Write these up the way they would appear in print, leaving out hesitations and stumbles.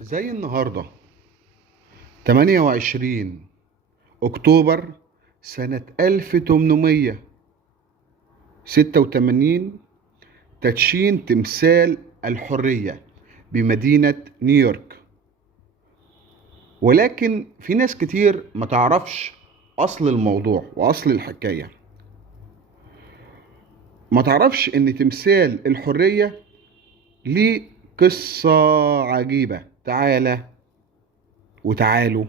زي النهاردة 28 أكتوبر سنة 1886 تدشين تمثال الحرية بمدينة نيويورك. ولكن في ناس كتير ما تعرفش أصل الموضوع وأصل الحكاية. ما تعرفش إن تمثال الحرية ليه قصة عجيبة. تعالوا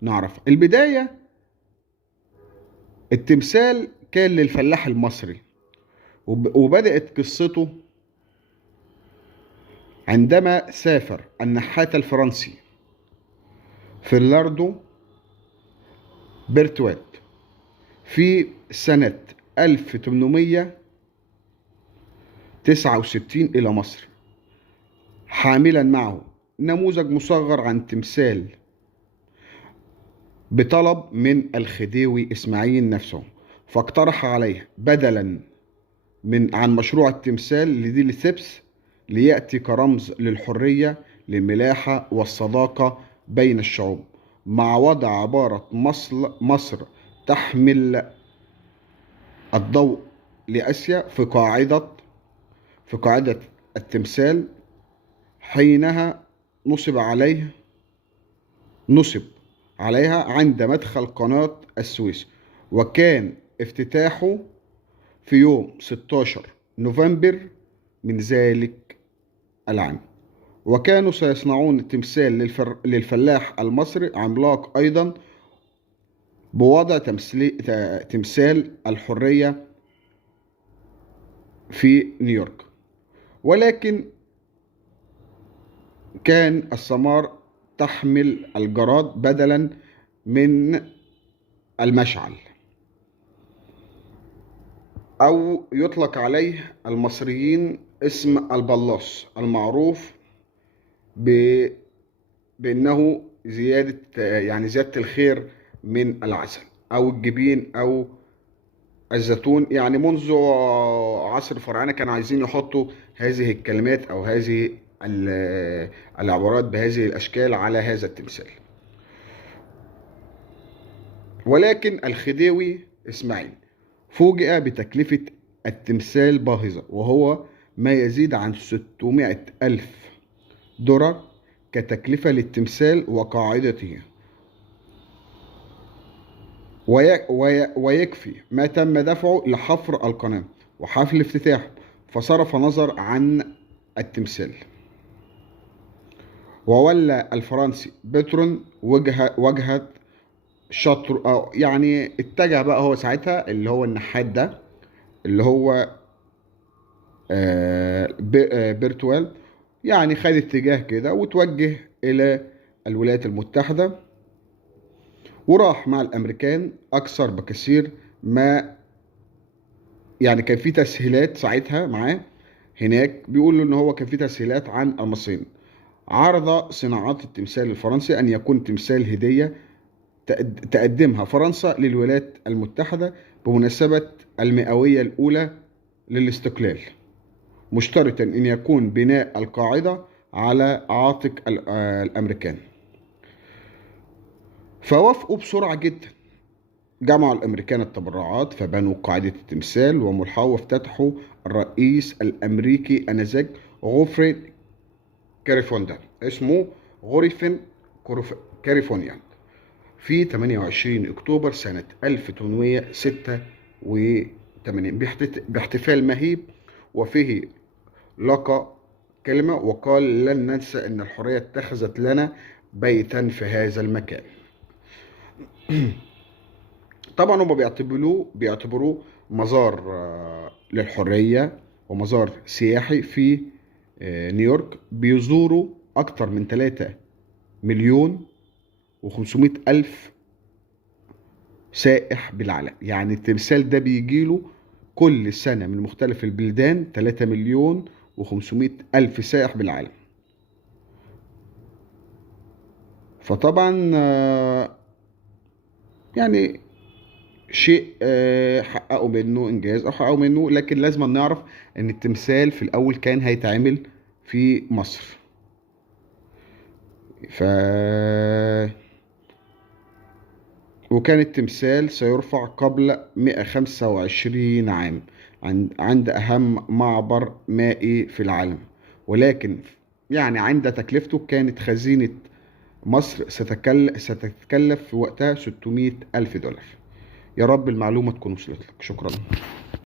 نعرف البداية. التمثال كان للفلاح المصري، وبدأت قصته عندما سافر النحات الفرنسي فيلاردو بيرتوات في سنة 1869 إلى مصر، حاملا معه نموذج مصغر عن تمثال بطلب من الخديوي إسماعيل نفسه، فاقترح عليه بدلا عن مشروع التمثال لديل ثيبس ليأتي كرمز للحرية للملاحة والصداقة بين الشعوب، مع وضع عبارة مصر تحمل الضوء لآسيا في قاعدة التمثال. حينها نصب عليها عند مدخل قناة السويس، وكان افتتاحه في يوم 16 نوفمبر من ذلك العام. وكانوا سيصنعون التمثال للفلاح المصري عملاق أيضا بوضع تمثال الحرية في نيويورك، ولكن كان الثمار تحمل الجراد بدلا من المشعل، أو يطلق عليه المصريين اسم البلاص، المعروف بأنه زيادة الخير من العسل أو الجبين أو الزيتون. يعني منذ عصر الفراعنة كانوا عايزين يحطوا هذه الكلمات أو هذه العبارات بهذه الأشكال على هذا التمثال. ولكن الخديوي إسماعيل فوجئ بتكلفة التمثال باهظة، وهو ما يزيد عن 600 ألف دولار كتكلفة للتمثال وقاعدته، ويكفي ما تم دفعه لحفر القناة وحفل افتتاحه، فصرف نظر عن التمثال. وولى الفرنسي بترون وجهة شطر، أو يعني اتجه بقى هو ساعتها اللي هو النحات ده اللي هو بيرتوال، يعني خد اتجاه كده وتوجه إلى الولايات المتحدة، وراح مع الأمريكان أكثر بكثير ما يعني كان في تسهيلات ساعتها معاه هناك. بيقولوا إن هو كان في تسهيلات عن المصريين. عرض صناعات التمثال الفرنسي أن يكون تمثال هدية تقدمها فرنسا للولايات المتحدة بمناسبة المئوية الأولى للاستقلال، مشترطا أن يكون بناء القاعدة على عاتق الأمريكان. فوافقوا بسرعة جدا. جمعوا الأمريكان التبرعات فبنوا قاعدة التمثال وملحقه، وافتتحوا الرئيس الأمريكي آنذاك غوفري كاليفورنيا، اسمه غورفن كاليفورنيا، في 28 أكتوبر سنة 1886 باحتفال مهيب، وفيه لقى كلمة وقال: لن ننسى أن الحرية اتخذت لنا بيتا في هذا المكان. طبعا هم بيعتبروه مزار للحرية ومزار سياحي في نيويورك. بيزوروا أكتر من 3 مليون و500 ألف سائح بالعالم. يعني التمثال ده بيجيله كل سنة من مختلف البلدان 3 مليون و500 ألف سائح بالعالم. فطبعا يعني شيء حققوا منه إنجاز أو حققوا منه. لكن لازم نعرف إن التمثال في الأول كان هيتعمل في مصر، ف وكان التمثال سيرفع قبل 125 عام عند أهم معبر مائي في العالم، ولكن يعني عند تكلفته كانت خزينة مصر ستتكلف في وقتها 600 ألف دولار. يا رب المعلومة تكون وصلت لك. شكرا.